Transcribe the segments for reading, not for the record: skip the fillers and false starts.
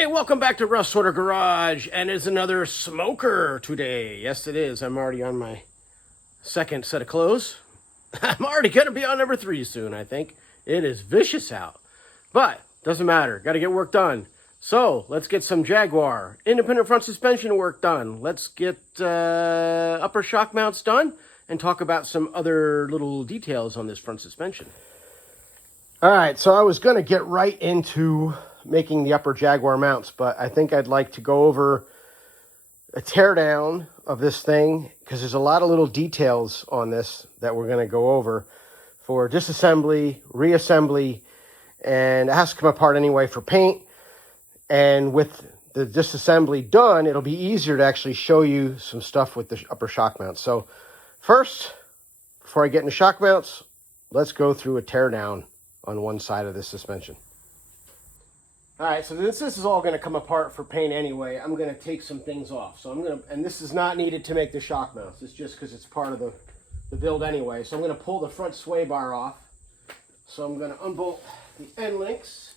Hey, welcome back to Russ Sorter Garage, and it's another smoker today. Yes, it is. I'm already on my second set of clothes. I'm already going to be on number 3 soon, I think. It is vicious out, but doesn't matter. Got to get work done. So let's get some Jaguar independent front suspension work done. Let's get upper shock mounts done and talk about some other little details on this front suspension. All right, so I was going to get right into making the upper Jaguar mounts, but I think I'd like to go over a teardown of this thing because there's a lot of little details on this that we're going to go over for disassembly, reassembly, and it has to come apart anyway for paint. And with the disassembly done, it'll be easier to actually show you some stuff with the upper shock mounts. So first, before I get into shock mounts, let's go through a teardown on one side of the suspension. All right, so this is all going to come apart for paint anyway. I'm going to take some things off. So I'm going to, and this is not needed to make the shock mounts. It's just because it's part of the build anyway. So I'm going to pull the front sway bar off. So I'm going to unbolt the end links.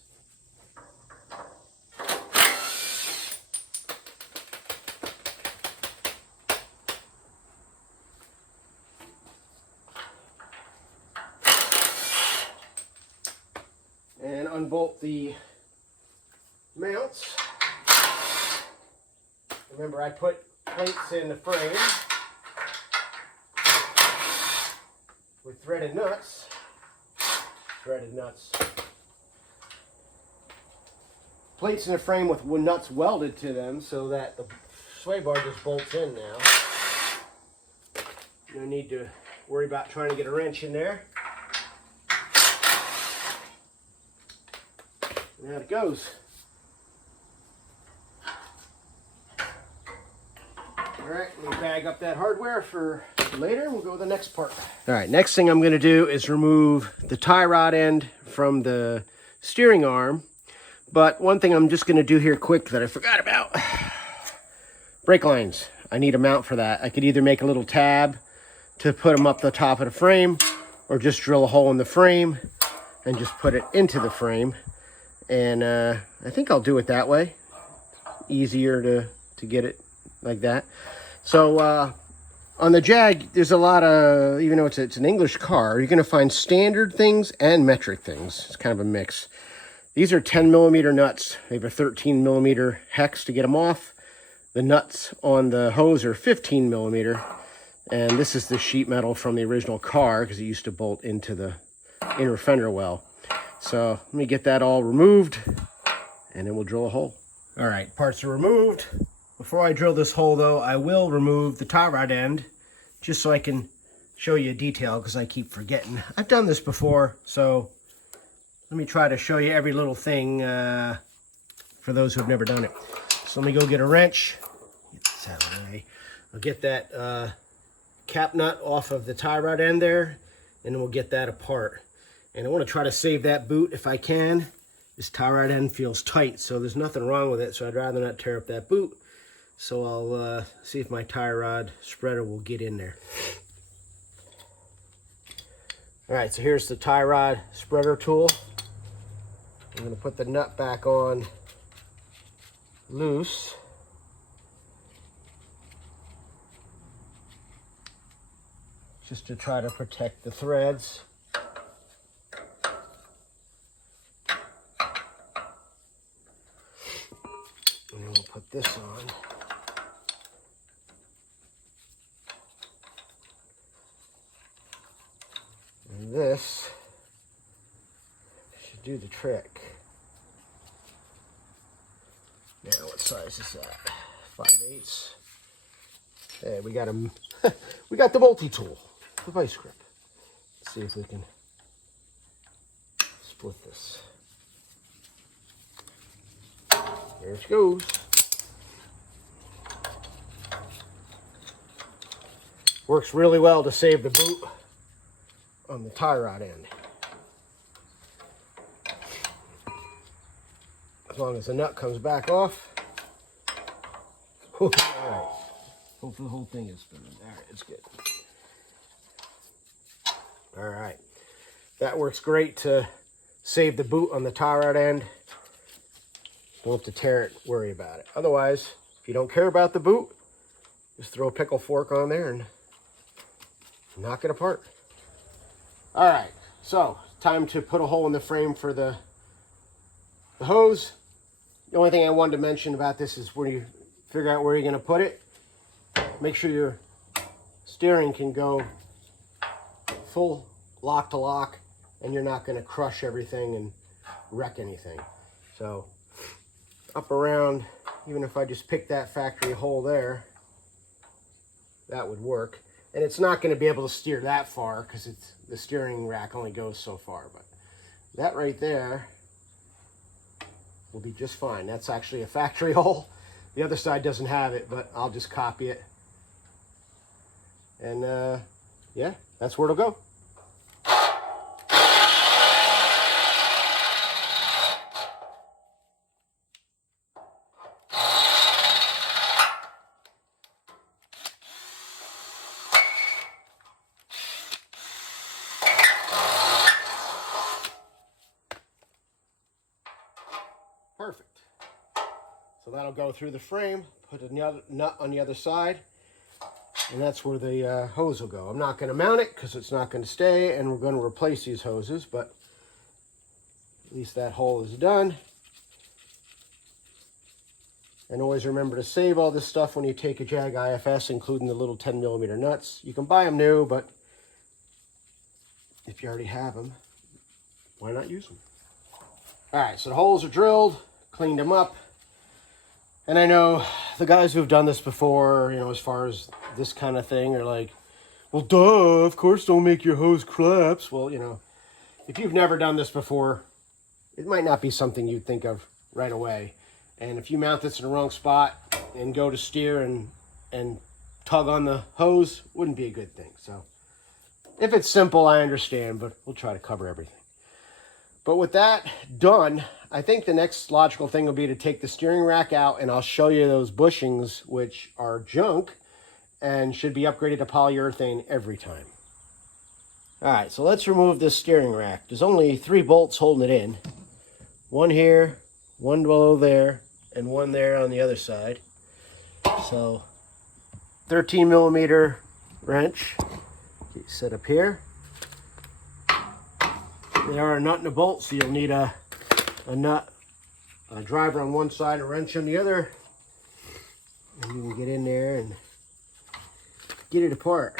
And unbolt the mounts. Remember, I put plates in the frame with threaded nuts. Plates in the frame with nuts welded to them so that the sway bar just bolts in now. No need to worry about trying to get a wrench in there. And there it goes. All right, let me bag up that hardware for later. We'll go to the next part. All right, next thing I'm going to do is remove the tie rod end from the steering arm. But one thing I'm just going to do here quick that I forgot about. Brake lines. I need a mount for that. I could either make a little tab to put them up the top of the frame or just drill a hole in the frame and just put it into the frame. And I think I'll do it that way. Easier to get it like that. So on the Jag, there's a lot of, even though it's an English car, you're going to find standard things and metric things. It's kind of a mix. These are 10 millimeter nuts. They have a 13 millimeter hex to get them off. The nuts on the hose are 15 millimeter. And this is the sheet metal from the original car because it used to bolt into the inner fender well. So let me get that all removed and then we'll drill a hole. All right, parts are removed. Before I drill this hole though, I will remove the tie rod end just so I can show you a detail because I keep forgetting. I've done this before, so let me try to show you every little thing for those who have never done it. So let me go get a wrench. Get this out of the way. I'll get that cap nut off of the tie rod end there and then we'll get that apart. And I want to try to save that boot if I can. This tie rod end feels tight, so there's nothing wrong with it, so I'd rather not tear up that boot. So I'll see if my tie rod spreader will get in there. All right, so here's the tie rod spreader tool. I'm going to put the nut back on loose. Just to try to protect the threads. And then we'll put this on. And this should do the trick. Now, what size is that? 5/8. Hey, we got them. We got the multi-tool, the vice grip. Let's see if we can split this. There it goes. Works really well to save the boot on the tie rod end. As long as the nut comes back off. All right. Hopefully the whole thing is spinning. All right, it's good. All right. That works great to save the boot on the tie rod end. Don't have to tear it, worry about it. Otherwise, if you don't care about the boot, just throw a pickle fork on there and knock it apart. All right, so time to put a hole in the frame for the hose. The only thing I wanted to mention about this is when you figure out where you're going to put it, make sure your steering can go full lock to lock and you're not going to crush everything and wreck anything. So up around, even if I just pick that factory hole there, that would work. And it's not going to be able to steer that far because the steering rack only goes so far, but that right there will be just fine. That's actually a factory hole. The other side doesn't have it, but I'll just copy it. And yeah, that's where it'll go. Perfect. So that'll go through the frame, put another nut on the other side, and that's where the hose will go. I'm not going to mount it because it's not going to stay, and we're going to replace these hoses, but at least that hole is done. And always remember to save all this stuff when you take a Jag IFS, including the little 10mm nuts. You can buy them new, but if you already have them, why not use them? All right, so the holes are drilled, cleaned them up. And I know the guys who have done this before, you know, as far as this kind of thing, are like, well, duh, of course don't make your hose collapse. Well, you know, if you've never done this before, it might not be something you'd think of right away. And if you mount this in the wrong spot and go to steer and tug on the hose, wouldn't be a good thing. So if it's simple, I understand, but we'll try to cover everything. But with that done, I think the next logical thing will be to take the steering rack out, and I'll show you those bushings, which are junk and should be upgraded to polyurethane every time. All right, so let's remove this steering rack. There's only 3 bolts holding it in. One here, one below there, and one there on the other side. So 13mm wrench set up here. They are a nut and a bolt, so you'll need a nut, a driver on one side, a wrench on the other, and you can get in there and get it apart.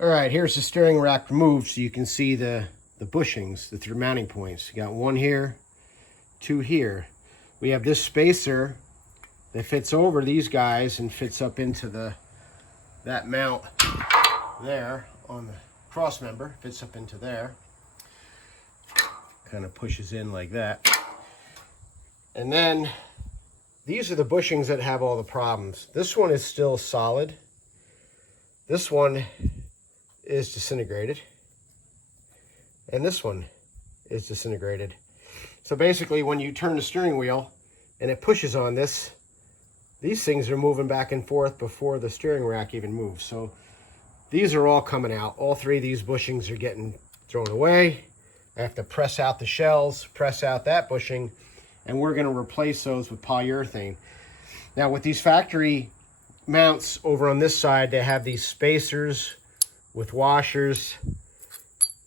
All right, here's the steering rack removed so you can see the bushings, the 3 mounting points. You got 1 here, 2 here. We have this spacer that fits over these guys and fits up into that mount there on the cross member, fits up into there. Kind of pushes in like that. And then these are the bushings that have all the problems. This one is still solid. This one is disintegrated, and this one is disintegrated. So basically, when you turn the steering wheel and it pushes on this, these things are moving back and forth before the steering rack even moves. So these are all coming out. All 3 of these bushings are getting thrown away. I have to press out the shells, press out that bushing, and we're going to replace those with polyurethane. Now with these factory mounts over on this side, they have these spacers with washers,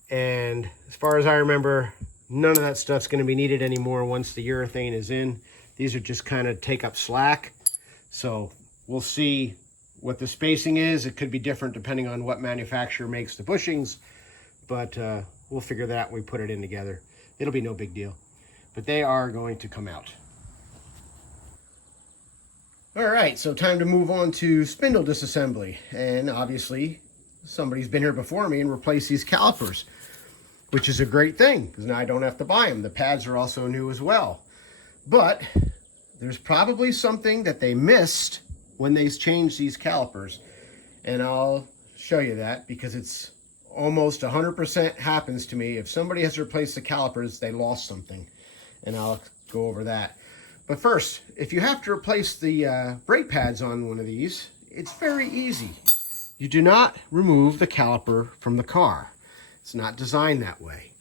and as far as I remember, none of that stuff's going to be needed anymore once the urethane is in. These are just kind of take up slack, so we'll see what the spacing is. It could be different depending on what manufacturer makes the bushings, but we'll figure that out when we put it in together. It'll be no big deal, but they are going to come out. All right, so time to move on to spindle disassembly. And obviously, somebody's been here before me and replaced these calipers, which is a great thing because now I don't have to buy them. The pads are also new as well. But there's probably something that they missed when they changed these calipers. And I'll show you that because it's almost 100% happens to me. If somebody has replaced the calipers, they lost something. And I'll go over that. But first, if you have to replace the brake pads on one of these, it's very easy. You do not remove the caliper from the car. It's not designed that way.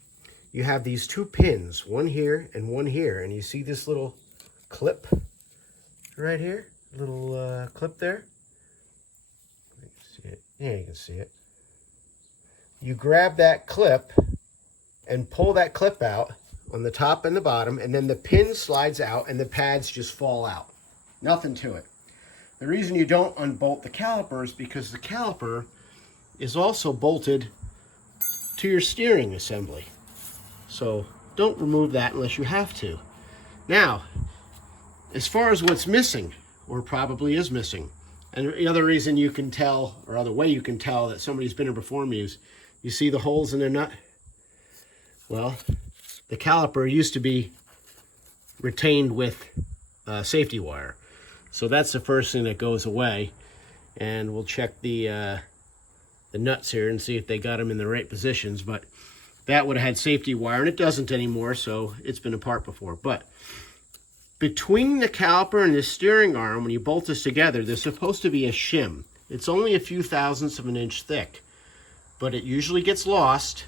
You have these two pins, one here and one here, and you see this little clip right here? Little clip there? You can see it. Yeah, you can see it. You grab that clip and pull that clip out on the top and the bottom, and then the pin slides out and the pads just fall out. Nothing to it. The reason you don't unbolt the caliper is because the caliper is also bolted to your steering assembly. So don't remove that unless you have to. Now, as far as what's missing, or probably is missing, and the other reason you can tell, or other way you can tell that somebody's been here before me is, you see the holes in the nut? Well, the caliper used to be retained with safety wire. So that's the first thing that goes away. And we'll check the nuts here and see if they got them in the right positions. But that would have had safety wire, and it doesn't anymore, so it's been apart before. But between the caliper and the steering arm, when you bolt this together, there's supposed to be a shim. It's only a few thousandths of an inch thick, but it usually gets lost.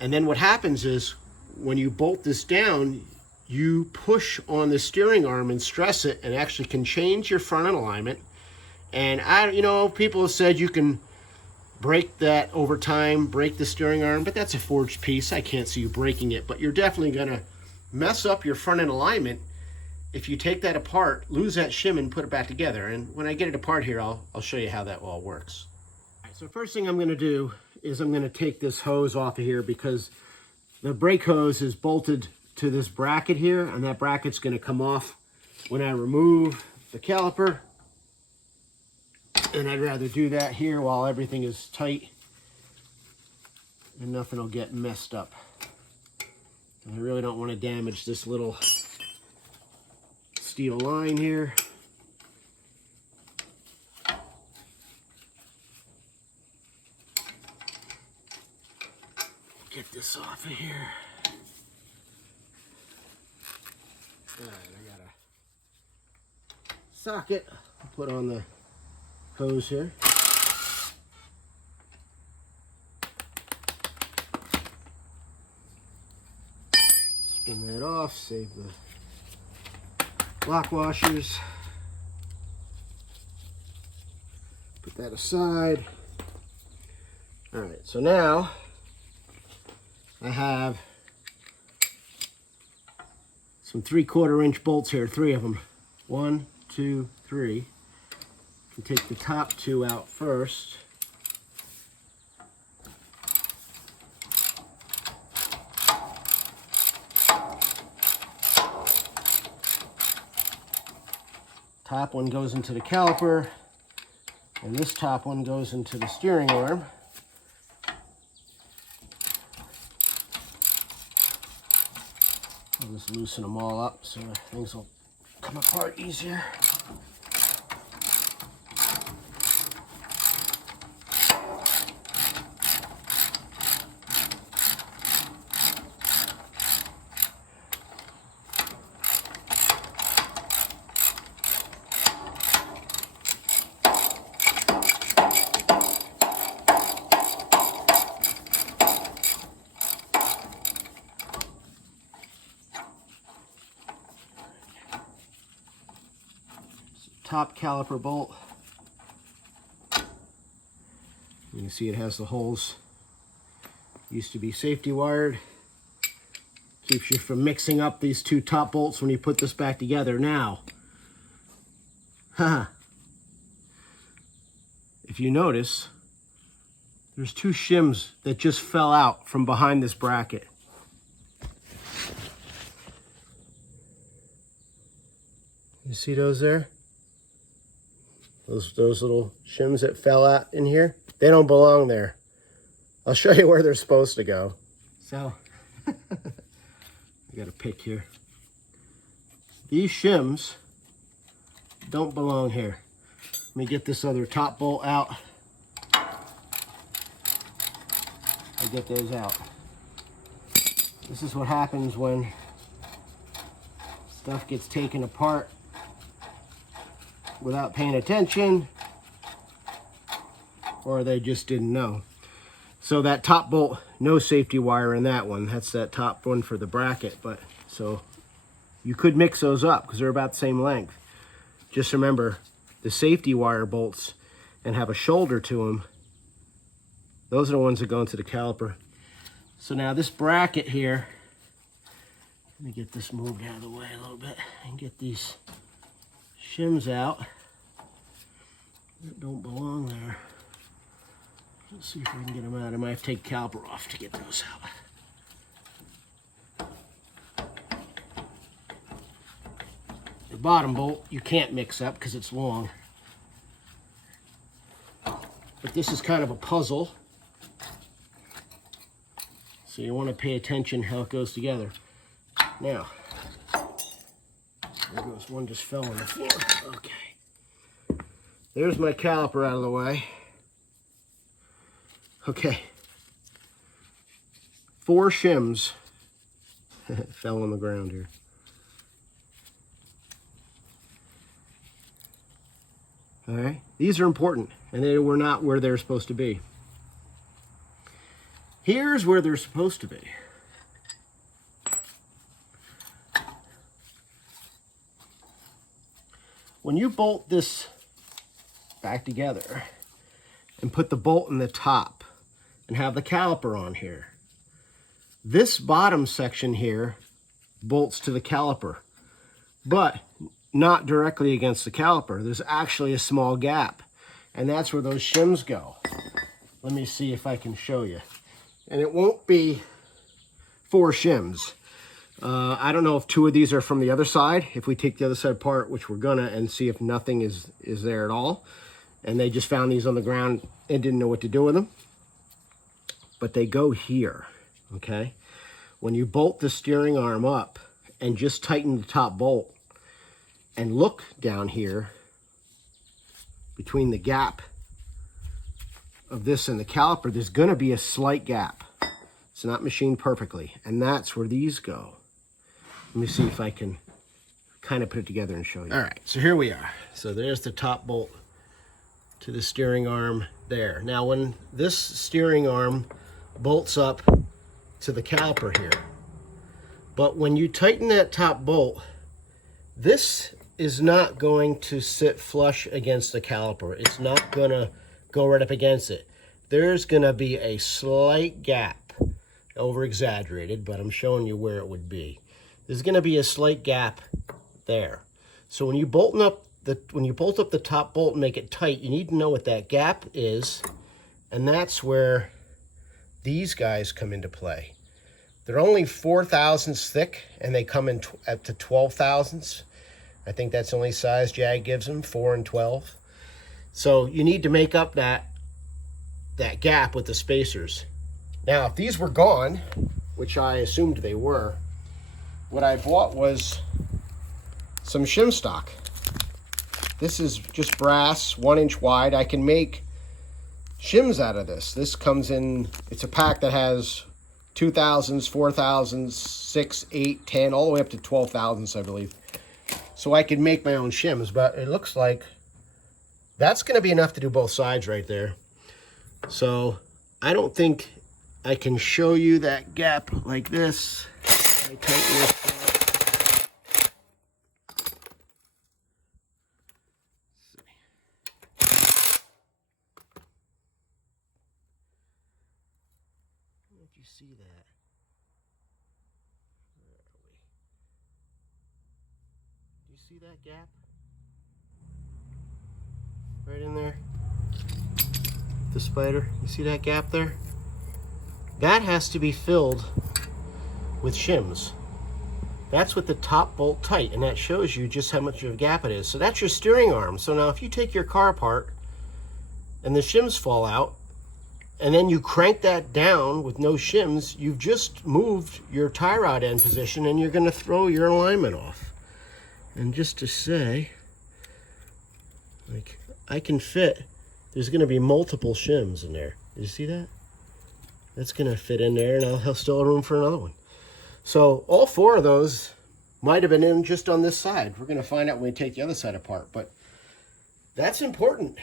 And then what happens is, when you bolt this down, you push on the steering arm and stress it, and actually can change your front end alignment. And people have said you can break that over time, break the steering arm, but that's a forged piece. I can't see you breaking it, but you're definitely gonna mess up your front end alignment if you take that apart, lose that shim, and put it back together. And when I get it apart here, I'll show you how that all works. All right, so first thing I'm gonna do is I'm gonna take this hose off of here because the brake hose is bolted to this bracket here, and that bracket's going to come off when I remove the caliper. And I'd rather do that here while everything is tight and nothing will get messed up. And I really don't want to damage this little steel line here. Get this off of here. All right, I got a socket. I'll put on the hose here. Spin that off, save the lock washers. Put that aside. All right, so now I have some 3/4 inch bolts here, 3 of them. 1, 2, 3. You take the top 2 out first. Top one goes into the caliper, and this top one goes into the steering arm. I'll just loosen them all up so things will come apart easier. Top caliper bolt. You can see it has the holes. Used to be safety wired. Keeps you from mixing up these 2 top bolts when you put this back together. Now, if you notice, there's 2 shims that just fell out from behind this bracket. You see those there? Those little shims that fell out in here, they don't belong there. I'll show you where they're supposed to go. So, I got a pick here. These shims don't belong here. Let me get this other top bolt out. I get those out. This is what happens when stuff gets taken apart without paying attention, or they just didn't know. So that top bolt, no safety wire in that one. That's that top one for the bracket. But so you could mix those up because they're about the same length. Just remember the safety wire bolts and have a shoulder to them. Those are the ones that go into the caliper. So now this bracket here, let me get this moved out of the way a little bit and get these shims out that don't belong there. Let's see if we can get them out. I might have to take caliper off to get those out. The bottom bolt you can't mix up because it's long. But this is kind of a puzzle. So you want to pay attention how it goes together. Now, there goes one, just fell on the floor. Okay. There's my caliper out of the way. Okay. 4 shims fell on the ground here. All right. These are important, and they were not where they're supposed to be. Here's where they're supposed to be. When you bolt this back together and put the bolt in the top and have the caliper on here, this bottom section here bolts to the caliper, but not directly against the caliper. There's actually a small gap, and that's where those shims go. Let me see if I can show you. And it won't be 4 shims. I don't know if 2 of these are from the other side. If we take the other side apart, which we're gonna, and see if nothing is there at all. And they just found these on the ground and didn't know what to do with them. But they go here, okay? When you bolt the steering arm up and just tighten the top bolt and look down here between the gap of this and the caliper, there's gonna be a slight gap. It's not machined perfectly, and that's where these go. Let me see if I can kind of put it together and show you. All right, so here we are. So there's the top bolt to the steering arm there. Now when this steering arm bolts up to the caliper here, but when you tighten that top bolt, this is not going to sit flush against the caliper. It's not gonna go right up against it. There's gonna be a slight gap, over exaggerated, but I'm showing you where it would be. There's gonna be a slight gap there. So when you bolt up the top bolt and make it tight, you need to know what that gap is, and that's where these guys come into play. They're only 4 thousandths thick, and they come in up to 12 thousandths. I think that's the only size Jag gives them, 4 and 12. So you need to make up that gap with the spacers. Now, if these were gone, which I assumed they were, what I bought was some shim stock. This is just brass, 1 inch wide. I can make shims out of this. This comes in, it's a pack that has 2 thousandths, 4 thousandths, 6, 8, 10, all the way up to 12 thousandths, I believe. So I could make my own shims, but it looks like that's gonna be enough to do both sides right there. So I don't think I can show you that gap like this. I tighten this up. Did you see that? Where are we? Do you see that gap? Right in there? The spider, you see that gap there? That has to be filled with shims. That's with the top bolt tight, and that shows you just how much of a gap it is. So that's your steering arm. So now if you take your car apart and the shims fall out, and then you crank that down with no shims, you've just moved your tie rod end position and you're gonna throw your alignment off. And just to say, like, I can fit, there's gonna be multiple shims in there. Did you see that? That's gonna fit in there, and I'll have still room for another one. So all 4 of those might have been in just on this side. We're gonna find out when we take the other side apart, but that's important.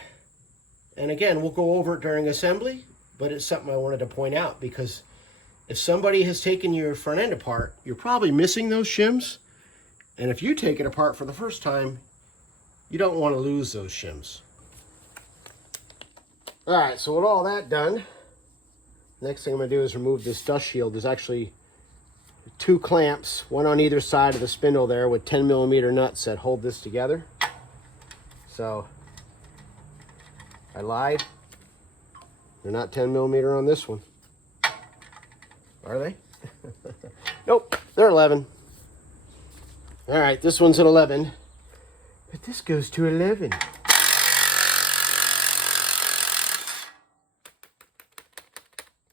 And again, we'll go over it during assembly, but it's something I wanted to point out, because if somebody has taken your front end apart, you're probably missing those shims. And if you take it apart for the first time, you don't want to lose those shims. All right, so with all that done, next thing I'm gonna do is remove this dust shield. There's actually 2 clamps, one on either side of the spindle there, with 10mm nuts that hold this together. So I lied. They're not 10mm on this one. Are they? Nope, they're 11. All right, this one's at 11, but this goes to 11.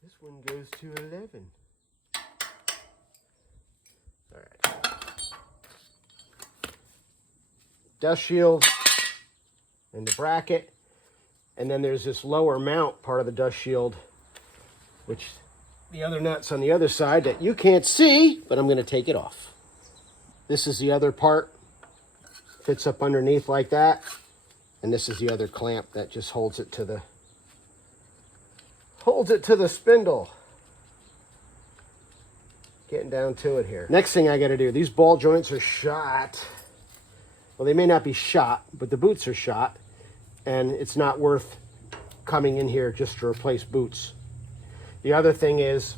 This one goes to 11. All right. Dust shield and the bracket. And then there's this lower mount part of the dust shield, which the other nut's on the other side that you can't see, but I'm going to take it off. This is the other part, fits up underneath like that. And this is the other clamp that just holds it to the spindle. Getting down to it here. Next thing I got to do, these ball joints are shot. Well, they may not be shot, but the boots are shot. And it's not worth coming in here just to replace boots. The other thing is,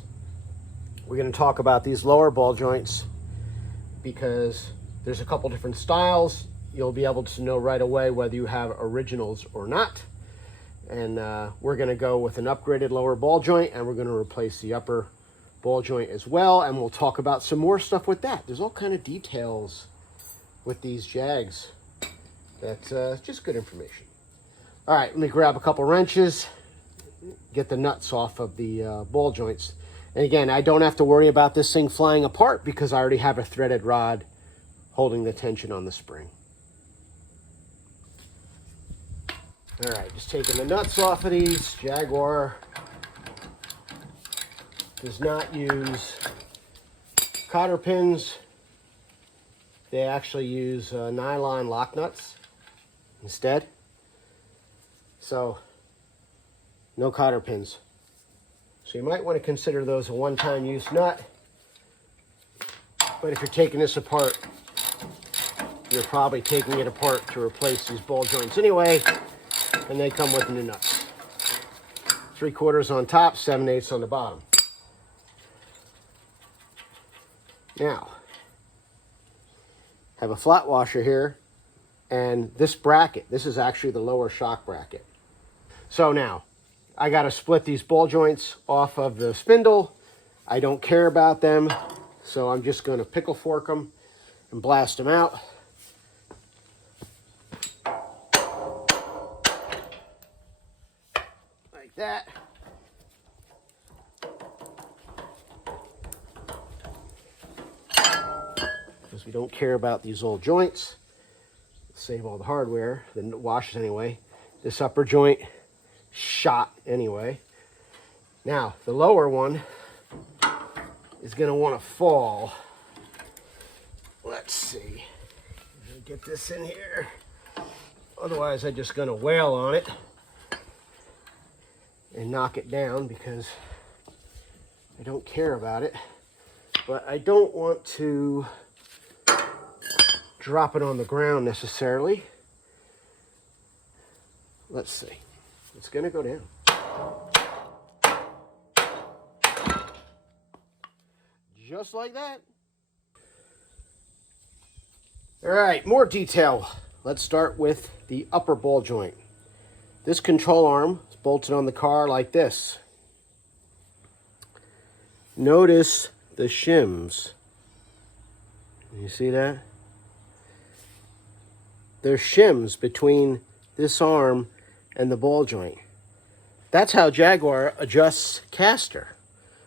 we're going to talk about these lower ball joints, because there's a couple different styles. You'll be able to know right away whether you have originals or not. And we're going to go with an upgraded lower ball joint, and we're going to replace the upper ball joint as well. And we'll talk about some more stuff with that. There's all kind of details with these Jags. That's just good information. All right, let me grab a couple wrenches, get the nuts off of the ball joints. And again, I don't have to worry about this thing flying apart, because I already have a threaded rod holding the tension on the spring. All right, just taking the nuts off of these. Jaguar does not use cotter pins. They actually use nylon lock nuts instead. So, no cotter pins. So you might want to consider those a one-time use nut. But if you're taking this apart, you're probably taking it apart to replace these ball joints anyway, and they come with new nuts. 3/4 on top, 7/8 on the bottom. Now, I have a flat washer here, and this bracket, this is actually the lower shock bracket. So now, I got to split these ball joints off of the spindle. I don't care about them, so I'm just going to pickle fork them and blast them out. Like that. Because we don't care about these old joints. Save all the hardware, the washers anyway. This upper joint, shot anyway. Now, the lower one is going to want to fall. Let's see. Get this in here. Otherwise, I'm just going to wail on it and knock it down, because I don't care about it. But I don't want to drop it on the ground necessarily. Let's see. It's going to go down. Just like that. All right, more detail. Let's start with the upper ball joint. This control arm is bolted on the car like this. Notice the shims. You see that? There's shims between this arm and the ball joint. That's how Jaguar adjusts caster,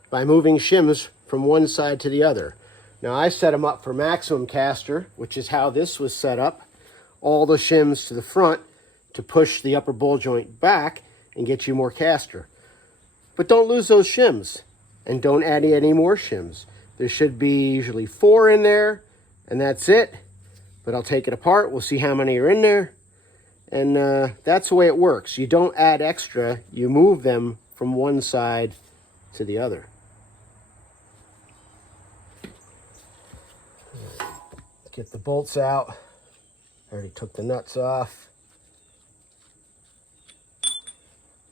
by moving shims from one side to the other. Now I set them up for maximum caster, which is how this was set up. All the shims to the front to push the upper ball joint back and get you more caster. But don't lose those shims, and don't add any more shims. There should be usually 4 in there, and that's it. But I'll take it apart. We'll see how many are in there. And that's the way it works. You don't add extra. You move them from one side to the other. Let's get the bolts out. I already took the nuts off.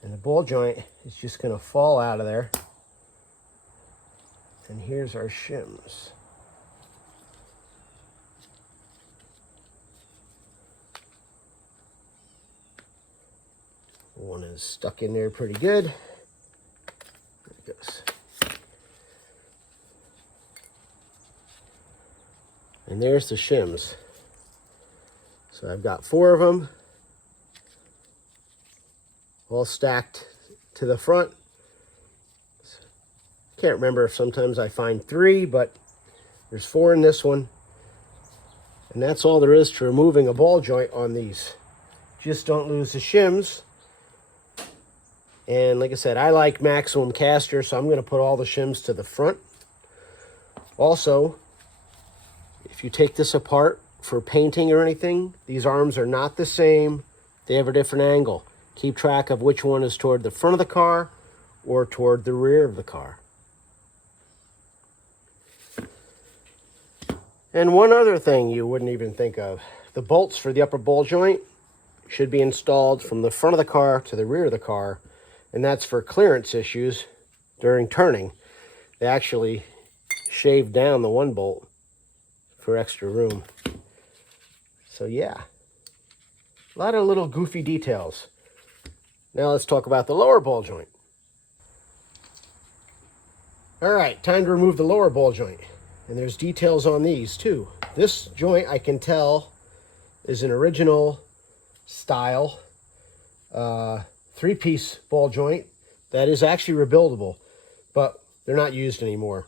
And the ball joint is just going to fall out of there. And here's our shims. One is stuck in there pretty good. There it goes. And there's the shims. So I've got 4 of them, all stacked to the front. Can't remember if sometimes I find 3, but there's 4 in this one. And that's all there is to removing a ball joint on these. Just don't lose the shims. And like I said, I like maximum caster, so I'm going to put all the shims to the front. Also, if you take this apart for painting or anything, these arms are not the same. They have a different angle. Keep track of which one is toward the front of the car or toward the rear of the car. And one other thing you wouldn't even think of. The bolts for the upper ball joint should be installed from the front of the car to the rear of the car. And that's for clearance issues during turning. They actually shaved down the one bolt for extra room. So yeah, a lot of little goofy details. Now let's talk about the lower ball joint. All right, time to remove the lower ball joint. And there's details on these too. This joint, I can tell, is an original style 3-piece ball joint that is actually rebuildable, but they're not used anymore.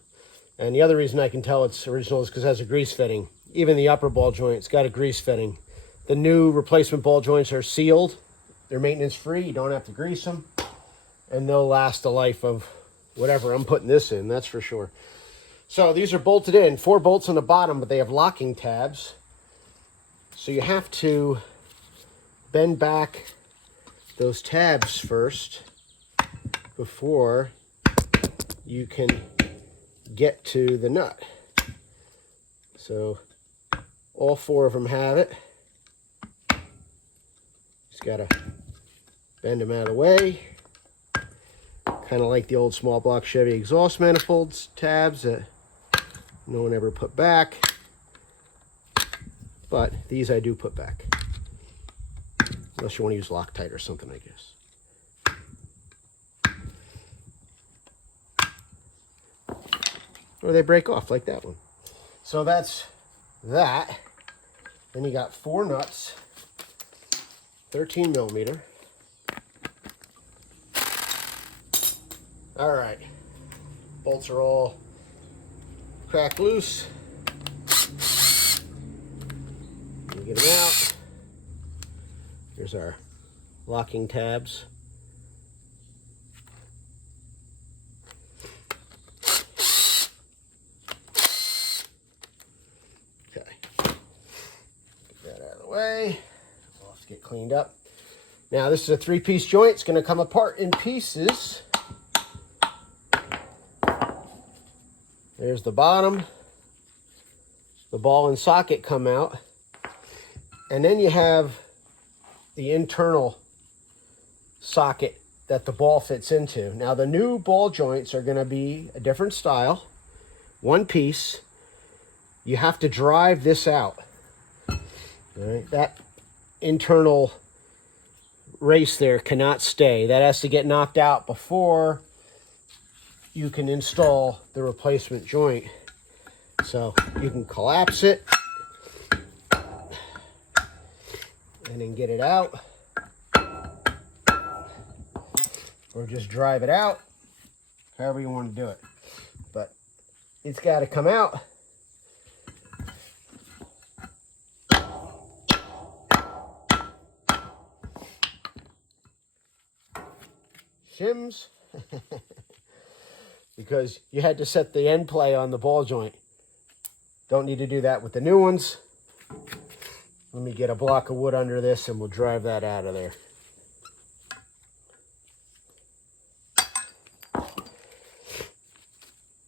And the other reason I can tell it's original is because it has a grease fitting. Even the upper ball joint's got a grease fitting. The new replacement ball joints are sealed. They're maintenance free. You don't have to grease them. And they'll last the life of whatever I'm putting this in, that's for sure. So these are bolted in, 4 bolts on the bottom, but they have locking tabs. So you have to bend back those tabs first before you can get to the nut. So all 4 of them have it. Just gotta bend them out of the way. Kind of like the old small block Chevy exhaust manifolds tabs that no one ever put back. But these I do put back. Unless you want to use Loctite or something, I guess. Or they break off like that one. So that's that. Then you got 4 nuts, 13 millimeter. All right, bolts are all cracked loose. Let me get them out. Here's our locking tabs. Okay, get that out of the way. We'll have to get cleaned up. Now this is a 3-piece joint. It's going to come apart in pieces. There's the bottom. The ball and socket come out. And then you have the internal socket that the ball fits into. Now the new ball joints are going to be a different style. 1 piece. You have to drive this out. All right, that internal race there cannot stay. That has to get knocked out before you can install the replacement joint. So you can collapse it and then get it out, or just drive it out, however you want to do it. But it's got to come out. Shims, because you had to set the end play on the ball joint. Don't need to do that with the new ones. Let me get a block of wood under this and we'll drive that out of there.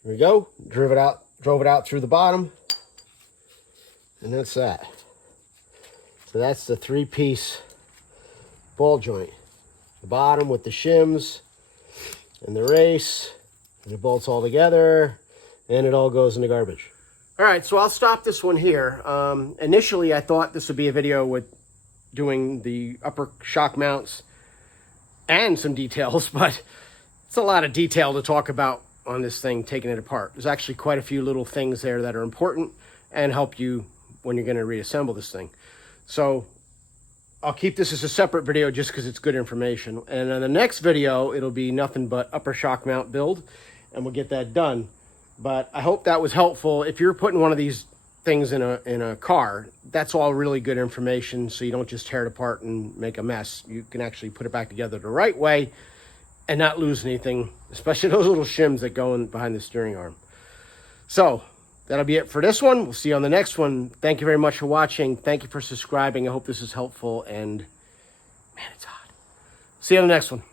There we go. Drove it out through the bottom. And that's that. So that's the 3-piece ball joint. The bottom with the shims and the race, and it bolts all together, and it all goes in the garbage. All right, so I'll stop this one here. Initially, I thought this would be a video with doing the upper shock mounts and some details, but it's a lot of detail to talk about on this thing, taking it apart. There's actually quite a few little things there that are important and help you when you're going to reassemble this thing. So I'll keep this as a separate video just because it's good information. And in the next video, it'll be nothing but upper shock mount build, and we'll get that done. But I hope that was helpful. If you're putting one of these things in a car, that's all really good information, so you don't just tear it apart and make a mess. You can actually put it back together the right way and not lose anything, especially those little shims that go in behind the steering arm. So that'll be it for this one. We'll see you on the next one. Thank you very much for watching. Thank you for subscribing. I hope this is helpful, and man, it's hot. See you on the next one.